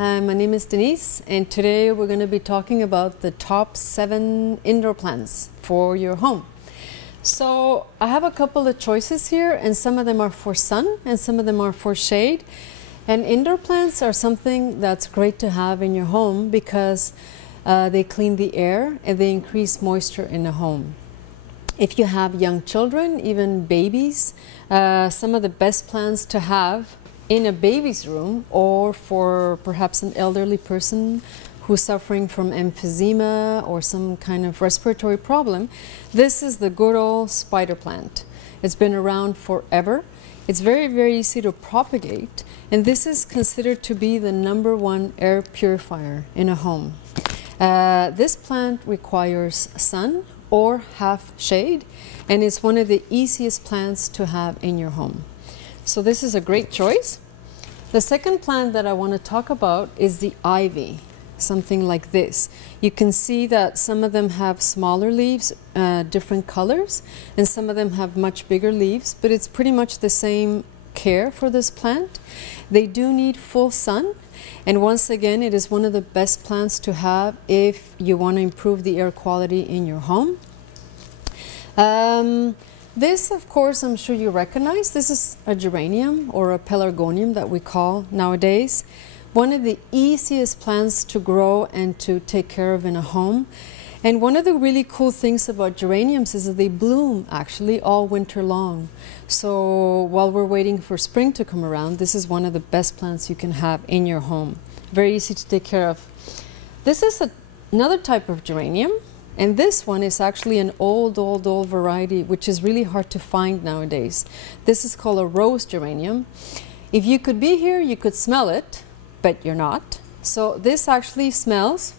My name is Denise, and today we're going to be talking about the top 7 indoor plants for your home. So I have a couple of choices here, and some of them are for sun and some of them are for shade. And indoor plants are something that's great to have in your home because they clean the air and they increase moisture in the home. If you have young children, even babies, some of the best plants to have in a baby's room, or for perhaps an elderly person who's suffering from emphysema or some kind of respiratory problem, this is the good old spider plant. It's been around forever. It's very, very easy to propagate, and this is considered to be the #1 air purifier in a home. This plant requires sun or half shade, and it's one of the easiest plants to have in your home. So this is a great choice. The second plant that I want to talk about is the ivy, something like this. You can see that some of them have smaller leaves, different colors, and some of them have much bigger leaves, but it's pretty much the same care for this plant. They do need full sun, and once again, it is one of the best plants to have if you want to improve the air quality in your home. This, of course, I'm sure you recognize. This is a geranium, or a pelargonium that we call nowadays. One of the easiest plants to grow and to take care of in a home. And one of the really cool things about geraniums is that they bloom actually all winter long. So while we're waiting for spring to come around, this is one of the best plants you can have in your home. Very easy to take care of. This is another type of geranium. And this one is actually an old variety, which is really hard to find nowadays. This is called a rose geranium. If you could be here, you could smell it, but you're not. So this actually smells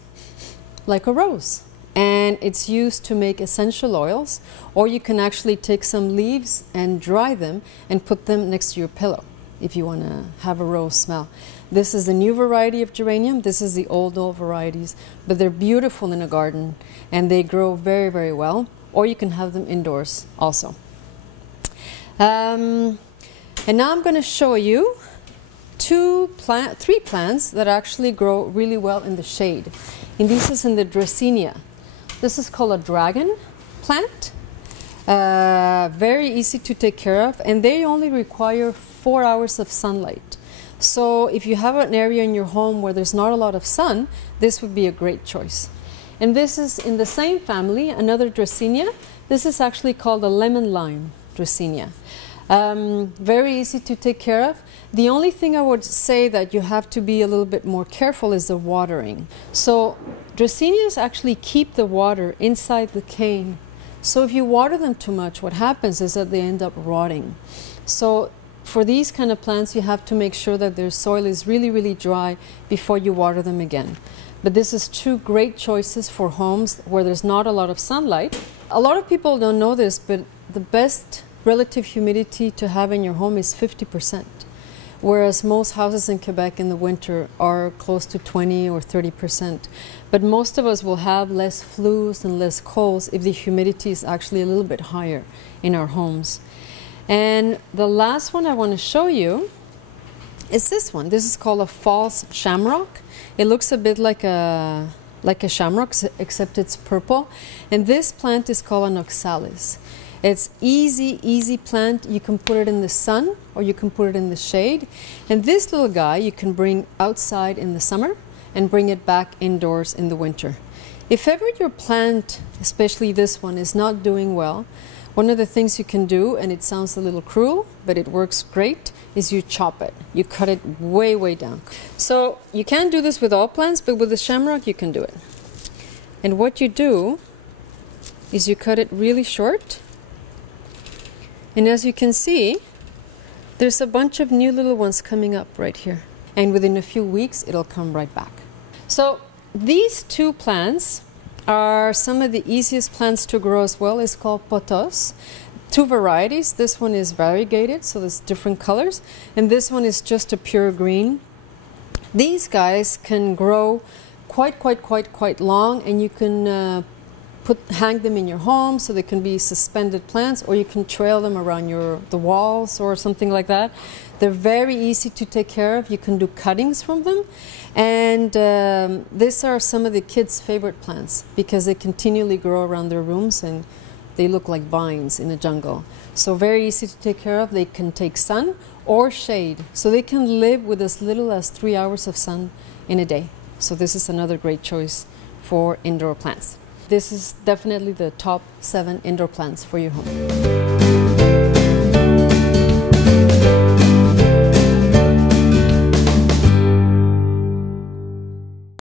like a rose, and it's used to make essential oils, or you can actually take some leaves and dry them and put them next to your pillow if you want to have a rose smell. This is the new variety of geranium. This is the old varieties, but they're beautiful in a garden and they grow very, very well, or you can have them indoors also. And now I'm going to show you three plants that actually grow really well in the shade. And this is in the Dracaena. This is called a dragon plant. Very easy to take care of, and they only require 4 hours of sunlight. So if you have an area in your home where there's not a lot of sun, this would be a great choice. And this is in the same family, another Dracaena. This is actually called a lemon lime Dracaena. Very easy to take care of. The only thing I would say that you have to be a little bit more careful is the watering. So Dracaenas actually keep the water inside the cane. So if you water them too much, what happens is that they end up rotting. So for these kind of plants, you have to make sure that their soil is really, really dry before you water them again. But this is 2 great choices for homes where there's not a lot of sunlight. A lot of people don't know this, but the best relative humidity to have in your home is 50%, whereas most houses in Quebec in the winter are close to 20 or 30%. But most of us will have less flus and less colds if the humidity is actually a little bit higher in our homes. And the last one I want to show you is this one. This is called a false shamrock. It looks a bit like a shamrock, except it's purple. And this plant is called an Oxalis. It's easy plant. You can put it in the sun or you can put it in the shade. And this little guy you can bring outside in the summer and bring it back indoors in the winter. If ever your plant, especially this one, is not doing well, one of the things you can do, and it sounds a little cruel, but it works great, is you chop it. You cut it way, way down. So you can't do this with all plants, but with the shamrock you can do it. And what you do is you cut it really short. And as you can see, there's a bunch of new little ones coming up right here. And within a few weeks, it'll come right back. So these 2 plants are some of the easiest plants to grow as well. It's called Pothos. 2 varieties. This one is variegated, so there's different colors. And this one is just a pure green. These guys can grow quite long, and you can hang them in your home so they can be suspended plants, or you can trail them around the walls or something like that. They're very easy to take care of. You can do cuttings from them. And these are some of the kids' favorite plants because they continually grow around their rooms and they look like vines in a jungle. So very easy to take care of. They can take sun or shade. So they can live with as little as 3 hours of sun in a day. So this is another great choice for indoor plants. This is definitely the top 7 indoor plants for your home.